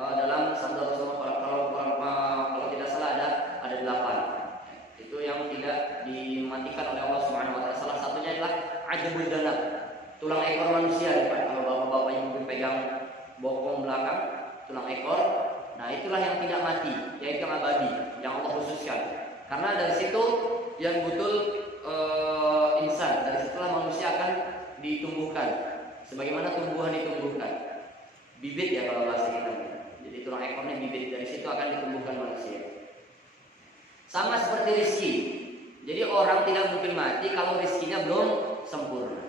dalam sabda Rasulullah kalau tidak salah ada 8. Itu yang tidak dimatikan oleh Allah Subhanahu wa taala. Salah satunya adalah ajabul danab, tulang ekor manusia. Kalau bapak-bapak yang mungkin pegang bokong belakang, tulang ekor, nah itulah yang tidak mati, yaitu yang abadi, yang Allah khususkan. Karena dari situ yang betul insan, dari situlah manusia akan ditumbuhkan, sebagaimana tumbuhan ditumbuhkan. Bibit ya kalau bahasa kita. Jadi tulang ekornya bibit, dari situ akan ditumbuhkan manusia. Sama seperti rezeki. Jadi orang tidak mungkin mati kalau rezekinya belum sempurna.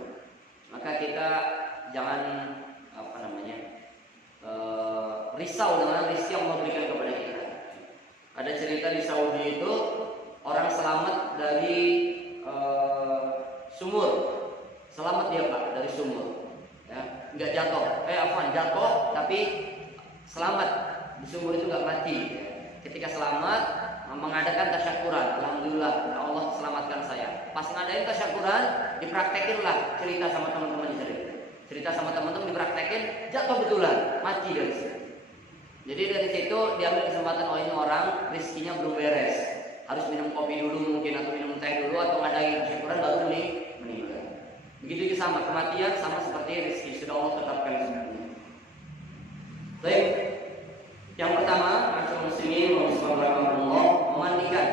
Maka kita jangan risau dengan rezeki yang Allah berikan kepada kita. Ada cerita di Saudi itu orang selamat dari sumur, selamat dia Pak dari sumur, ya, nggak jatuh, jatuh tapi selamat di sumur itu nggak mati. Ketika selamat mengadakan tasyakuran, alhamdulillah Allah selamatkan saya. Pas ngadain tasyakuran dipraktekinlah cerita sama teman-teman cerita sama teman-teman dipraktekin, jatuh betulan, mati dari situ. Jadi dari situ diambil kesempatan, oh ini orang rezekinya belum beres, harus minum kopi dulu mungkin, atau minum teh dulu, atau ngadain syukuran baru meninggal. Begitu juga sama kematian, sama seperti rezeki sudah Allah tetapkan sebenarnya. Baik, yang pertama masyarakat muslimin memandikan.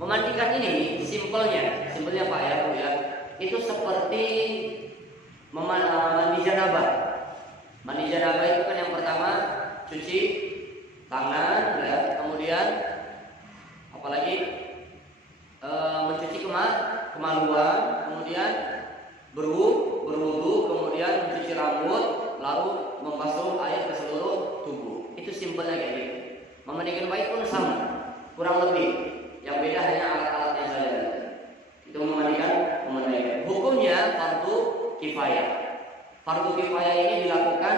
Memandikan ini simpelnya Pak ya Bu ya, itu seperti mandi janabah. Mandi janabah itu kan yang pertama cuci tangan, ya, kemudian apalagi mencuci kemaluan, kemudian berwudu, kemudian mencuci rambut, lalu membasuh air ke seluruh tubuh. Itu simpelnya kayak gitu. Memandikan mayit pun sama, kurang lebih. Yang beda hanya alat-alatnya saja. Itu memandikan. Hukumnya fardu kifayah. Fardu kifayah ini dilakukan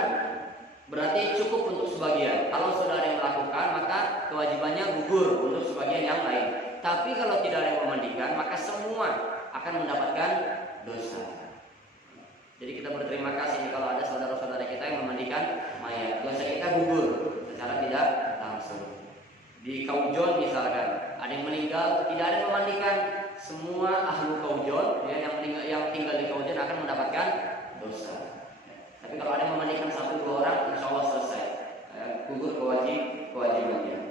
berarti cukup untuk sebagian. Kalau sudah ada yang melakukan, maka kewajibannya gugur untuk sebagian yang lain. Tapi kalau tidak ada yang memandikan, maka semua akan mendapatkan dosa. Jadi kita berterima kasih kalau ada saudara-saudara kita yang memandikan mayat. Dosa kita gugur secara tidak langsung. Di Kaujon misalkan, ada yang meninggal, tidak ada yang memandikan, semua ahlu Kaujon ya, yang tinggal di Kaujon akan mendapatkan dosa. Tapi kalau ada yang memandikan 1-2 orang, insya Allah selesai, gugur kewajibannya.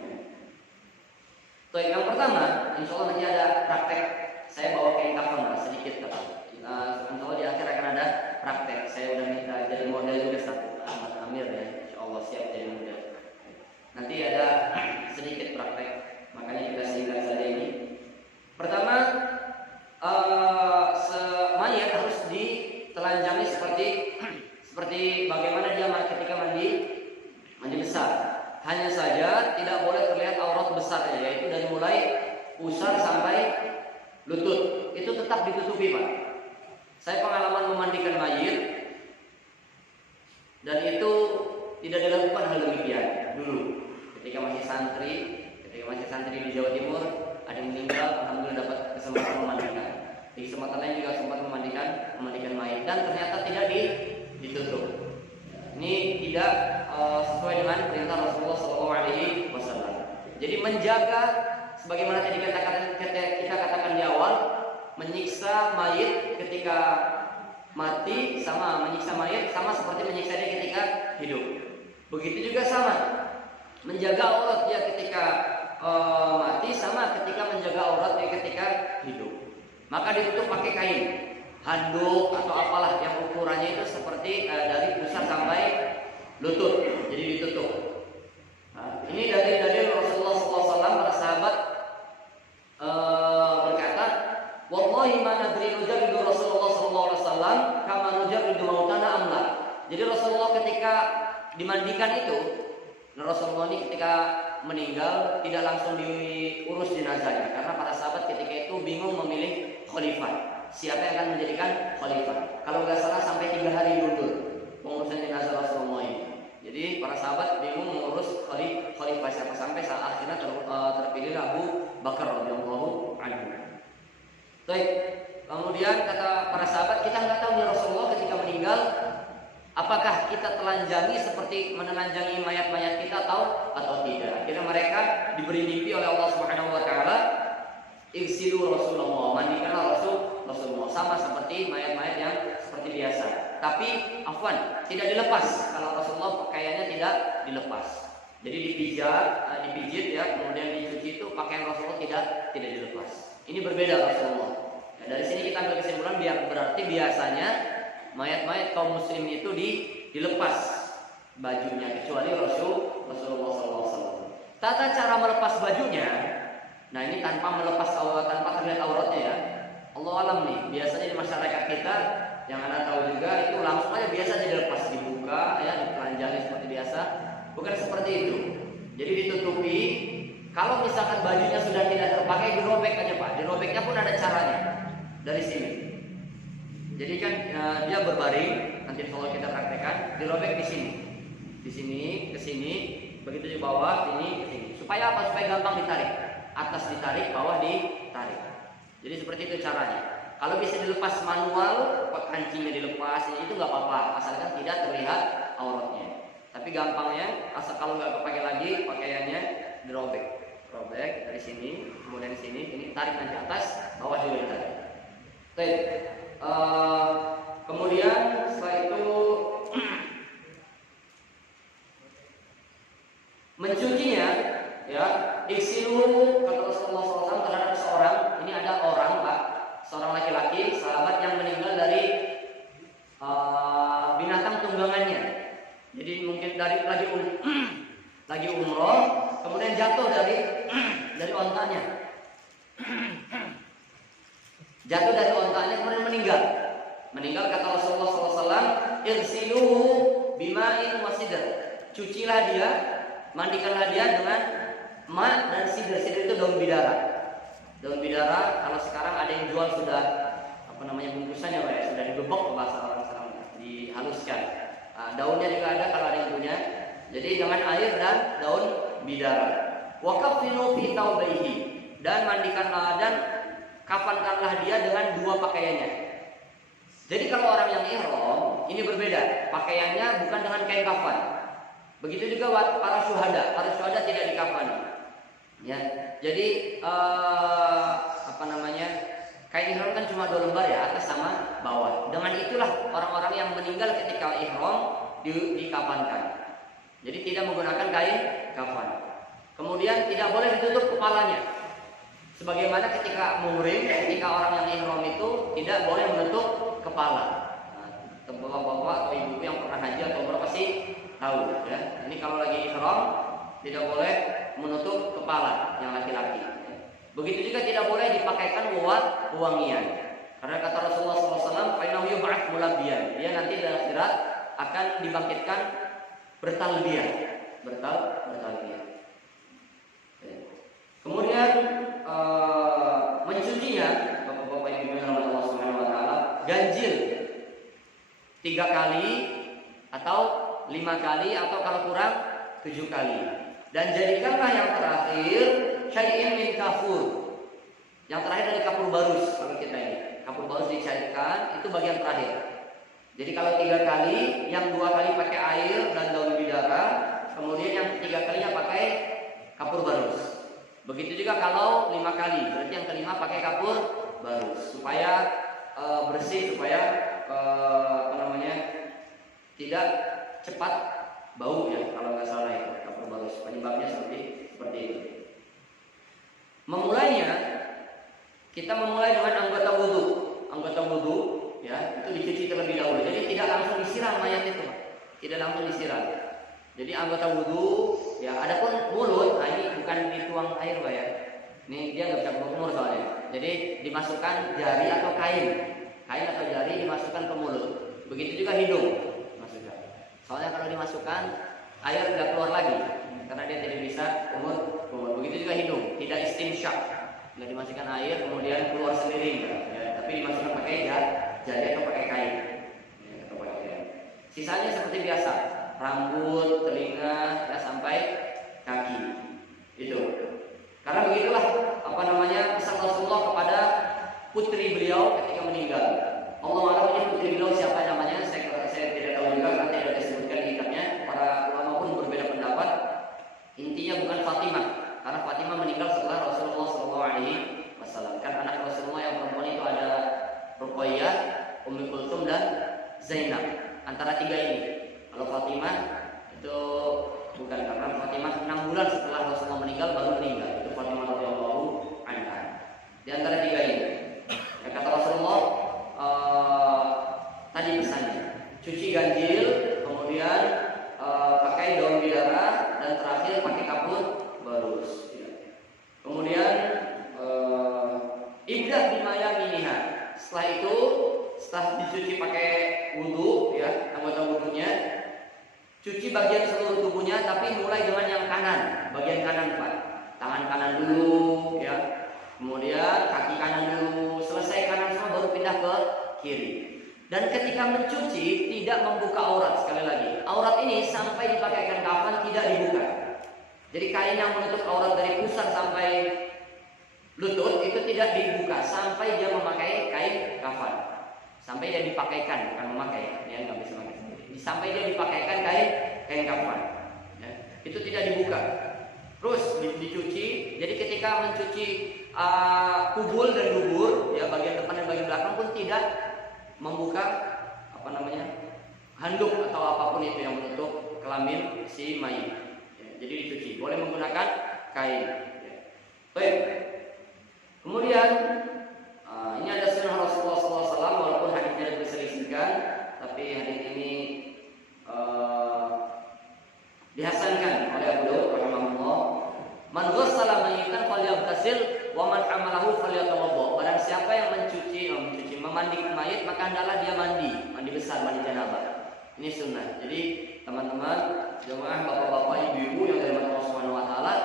Yang pertama, insya Allah nanti ada praktek. Saya bawa kain kafan sedikit Pak. Insya Allah di akhir akan ada praktek. Saya udah minta jadi model juga Ahmad Amir ya, insya Allah siap jadi model. Nanti ada sedikit praktek, makanya kita singkat saja ini. Pertama, mayat harus ditelanjangi seperti bagaimana dia ketika mandi besar. Hanya saja tidak boleh terlihat aurat besarnya, yaitu dari mulai pusar sampai lutut. Itu tetap ditutupi Pak. Saya pengalaman memandikan mayit dan itu tidak dilakukan hal demikian dulu. Ketika masih santri di Jawa Timur, ada yang meninggal, alhamdulillah dapat kesempatan memandikan. Di kesempatan lain juga sempat memandikan mayit dan ternyata tidak ditutup. Ini tidak sesuai dengan perintah Rasulullah SAW. Jadi menjaga, sebagaimana tadi kita katakan di awal, menyiksa mayit ketika mati sama menyiksa mayit sama seperti menyiksa dia ketika hidup. Begitu juga sama, menjaga aurat dia ketika mati sama ketika menjaga aurat dia ketika hidup. Maka ditutup pakai kain, handuk atau apalah yang ukurannya itu seperti dari pusar sampai lutut, jadi ditutup. Nah, ini dari Rasulullah SAW. Para sahabat berkata, wallahi ma nadri nujahidu Rasulullah SAW kama nujahidu mautana amla. Jadi Rasulullah ketika dimandikan itu, Rasulullah ini ketika meninggal tidak langsung diurus jenazahnya, karena para sahabat ketika itu bingung memilih khalifah, siapa yang akan menjadikan khalifah. Kalau nggak salah sampai 3 hari mundur pengurusan jenazah Rasulullah ini. Jadi para sahabat bingung mengurus khalifah siapa, sampai saat akhirnya terpilih Abu Bakar radhiyallahu anhu. Baik, kemudian kata para sahabat, kita nggak tahu nih Rasulullah ketika meninggal apakah kita telanjangi seperti menelanjangi mayat-mayat kita atau tidak. Akhirnya mereka diberi mimpi oleh Allah Subhanahu wa taala, "Igsilu Rasulullah", mandikanlah Rasulullah sama seperti mayat-mayat yang seperti biasa. Tapi afwan, tidak dilepas. Kalau Rasulullah pakaiannya tidak dilepas. Jadi dipijit ya, kemudian dicuci itu pakaian Rasulullah tidak dilepas. Ini berbeda Rasulullah. Ya, dari sini kita ambil kesimpulan berarti biasanya mayat-mayat kaum muslim itu dilepas bajunya kecuali Rasulullah SAW. Tata cara melepas bajunya, nah ini tanpa melepas tanpa terlihat auratnya ya. Allah alam nih, biasanya di masyarakat kita yang Anda tahu juga itu langsung aja biasa dilepas, dibuka ya, ditelanjangi seperti biasa. Bukan seperti itu. Jadi ditutupi. Kalau misalkan bajunya sudah tidak terpakai, dirobek aja Pak. Dirobeknya pun ada caranya. Dari sini. Jadi kan dia berbaring, nanti kalau kita praktekkan, dirobek di sini. Di sini, ke sini, begitu di bawah, ini ke sini. Supaya apa? Supaya gampang ditarik. Atas ditarik, bawah ditarik. Jadi seperti itu caranya. Kalau bisa dilepas manual, kancingnya dilepas, itu nggak apa-apa, asalkan tidak terlihat auratnya. Tapi gampangnya, asal kalau nggak kepake lagi, pakaiannya dirobek. Robek dari sini, kemudian sini, ini tarik nanti atas, bawah juga ditarik. Baik. Kemudian setelah itu mencucinya, ya, iksilu kata Rasulullah SAW terhadap seorang. Ini ada orang Pak, seorang laki-laki, sahabat yang meninggal dari binatang tunggangannya. Jadi mungkin lagi umroh, kemudian jatuh dari ontanya. Jatuh dari ontanya kemudian meninggal. Meninggal kata Rasulullah SAW, "Irsiluhu bima'in wa sidr." Cucilah dia, mandikanlah dia dengan ma dan sidr. Sidr itu daun bidara. Daun bidara kalau sekarang ada yang jual sudah bungkusannya Pak ya, sudah digebok bahasa orang sekarang, dihaluskan. Daunnya juga ada kalau ada yang punya. Jadi dengan air dan daun bidara. Wa kafinu fi taubaihi, dan mandikanlah dan kafankanlah dia dengan dua pakaiannya. Jadi kalau orang yang ihram ini berbeda, pakaiannya bukan dengan kain kafan. Begitu juga para syuhada tidak dikafani. Ya, jadi kain ihram kan cuma 2 lembar ya, atas sama bawah. Dengan itulah orang-orang yang meninggal ketika ihram dikafankan. Jadi tidak menggunakan kain kafan. Kemudian tidak boleh ditutup kepalanya. Sebagaimana ketika muhrim, ketika orang yang ihram itu tidak boleh menutup kepala. Bapak-bapak atau ibu yang pernah haji atau umrah pasti tahu ya. Ini kalau lagi ihram tidak boleh menutup kepala yang laki-laki. Begitu juga tidak boleh dipakaikan wangian. Karena kata Rasulullah SAW, "Fainahu yub'ats mulabbiyan." Dia nanti dalam akhirat akan dibangkitkan bertalbiyah. Kemudian mencucinya, Bapak-bapak yang dirahmati Allah Subhanahu wa taala, ganjil 3 kali atau 5 kali atau kalau kurang 7 kali. Dan jadikanlah yang terakhir syai'in min kafur. Yang terakhir dari kapur barus. Kalau kita ini kapur barus dicairkan, itu bagian terakhir. Jadi kalau 3 kali, yang 2 kali pakai air dan daun bidara, kemudian yang 3 kalinya pakai kapur barus. Begitu juga kalau 5 kali, berarti yang kelima pakai kapur barus supaya bersih, supaya tidak cepat bau ya, kalau nggak salah ya, kapur barus. Penyebabnya seperti itu. Memulainya, kita memulai dengan anggota wudhu ya, itu dicuci terlebih dahulu. Jadi tidak langsung disiram mayat itu, tidak langsung disiram. Jadi anggota wudhu ya, adapun mulut, nah ini bukan dituang air Pak ya. Ini dia nggak bisa kumur soalnya. Jadi dimasukkan jari atau kain atau jari dimasukkan ke mulut. Begitu juga hidung masukkan. Soalnya kalau dimasukkan air nggak keluar lagi karena dia tidak bisa kumur. Begitu juga hidung, tidak istinsyak. Nggak dimasukkan air kemudian keluar sendiri ya, tapi dimasukkan pakai jari atau pakai kain. Ya, sisanya seperti biasa, rambut, telinga, ya, sampai kaki. Itu. Karena begitulah pesan Rasulullah kepada putri beliau ketika meninggal. Allah Taala punya putri beliau siapa namanya? Saya tidak tahu juga, karena tidak disebutkan Itu bukan, karena Fatimah 6 bulan setelah Rasulullah meninggal baru meninggal. Itu Fatimah radhiyallahu anha. Di antara 3 ini, ya, kata Rasulullah tadi pesannya, cuci ganjil, kemudian pakai daun bidara, dan terakhir pakai kapur barus. Ya. Kemudian ibdah bimayaminiha. Setelah itu, setelah dicuci pakai wudhu, ya, anggota wudhunya, cuci bagian seluruh tubuhnya, tapi mulai dengan yang kanan, bagian kanan Pak. Tangan kanan dulu, ya. Kemudian kaki kanan dulu, selesai kanan semua baru pindah ke kiri. Dan ketika mencuci tidak membuka aurat, sekali lagi. Aurat ini sampai dipakaikan kafan tidak dibuka. Jadi kain yang menutup aurat dari pusar sampai lutut itu tidak dibuka sampai dia memakai kain kafan. Sampai dia dipakaikan, bukan memakai, ya nggak bisa pakai sendiri. Sampai dia dipakaikan kain kafan, ya. Itu tidak dibuka. Terus dicuci. Jadi ketika mencuci kubul dan dubur, ya, bagian depan dan bagian belakang pun tidak membuka handuk atau apapun itu yang menutup kelamin si mayit. Ya, jadi dicuci. Boleh menggunakan kain. Ya. Baik. Kemudian ini ada sunnah Rasulullah SAW, walaupun hadisnya diselisihkan, tapi hadis ini dihasankan oleh Abu Daud rahimahullah. Man ghassala mayyitan falyaghtasil wa man hamalahu falyatawadda. Barang siapa yang memandikan mayit, maka hendaklah dia mandi besar, mandi janabah. Ini sunnah. Jadi teman-teman jemaah, bapak-bapak, ibu-ibu yang dirahmati Allah Subhanahu wa taala,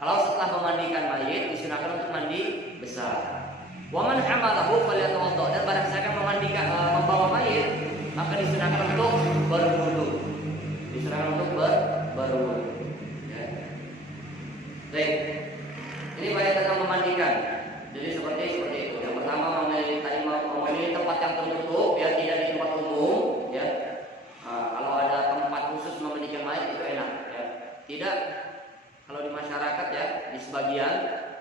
kalau setelah memandikan mayit disunahkan untuk mandi besar. Wa man hamalahu falyatawadda. Dan barang siapa yang membawa mayit, maka disunahkan untuk berwudu. Disunahkan untuk berwudu. Ya. Baik. Ini banyak tentang memandikan. Jadi seperti itu. Yang pertama memilih tempat yang tertutup, ya, tidak di tempat umum, ya. Kalau ada tempat khusus memandikan mayit itu enak, ya. Tidak kalau di masyarakat, ya, di sebagian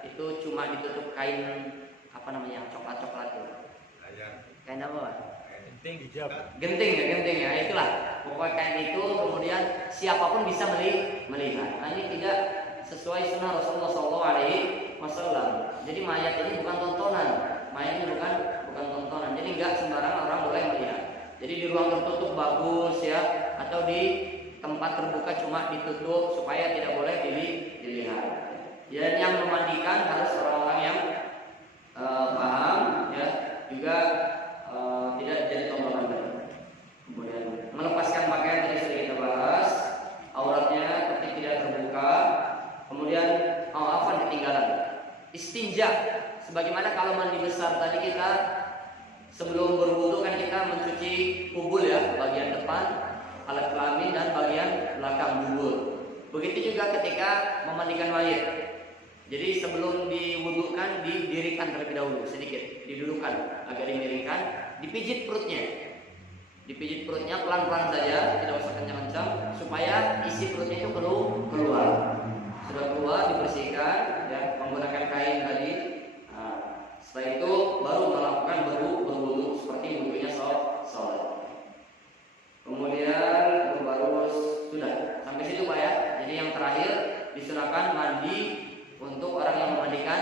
itu cuma ditutup kain coklat-coklat itu. Kain apa? Genting ya, itulah. Pokoknya kain itu, kemudian siapapun bisa melihat. Nah, ini tidak sesuai sunnah Rasulullah SAW. Jadi mayat ini bukan tontonan. Mayat ini bukan tontonan. Jadi enggak sembarang orang boleh melihat. Jadi di ruang tertutup bagus, ya, atau di tempat terbuka cuma ditutup supaya tidak boleh dilihat. Dan yang memandikan harus orang-orang yang paham, ya, juga tidak jadi tontonan. Kemudian melepaskan pakaian tadi sudah kita bahas, auratnya tapi tidak terbuka. Kemudian ketinggalan. Istinja, sebagaimana kalau mandi besar tadi kita sebelum berwudu kan kita mencuci kubul, ya, bagian depan, alat kelamin, dan bagian belakang dubur. Begitu juga ketika memandikan mayit. Jadi sebelum diwudukan didirikan terlebih dahulu sedikit, didudukan, agak dimiringkan, dipijit perutnya. Dipijit perutnya pelan-pelan saja, tidak usah kencang-kencang, supaya isi perutnya itu keluar. Sudah keluar dibersihkan, ya, menggunakan kain tadi. Nah, setelah itu baru melakukan berwudu seperti wudunya sholat. Kemudian berbarus, sudah sampai situ Pak, ya. Jadi yang terakhir disunahkan mandi untuk orang yang memandikan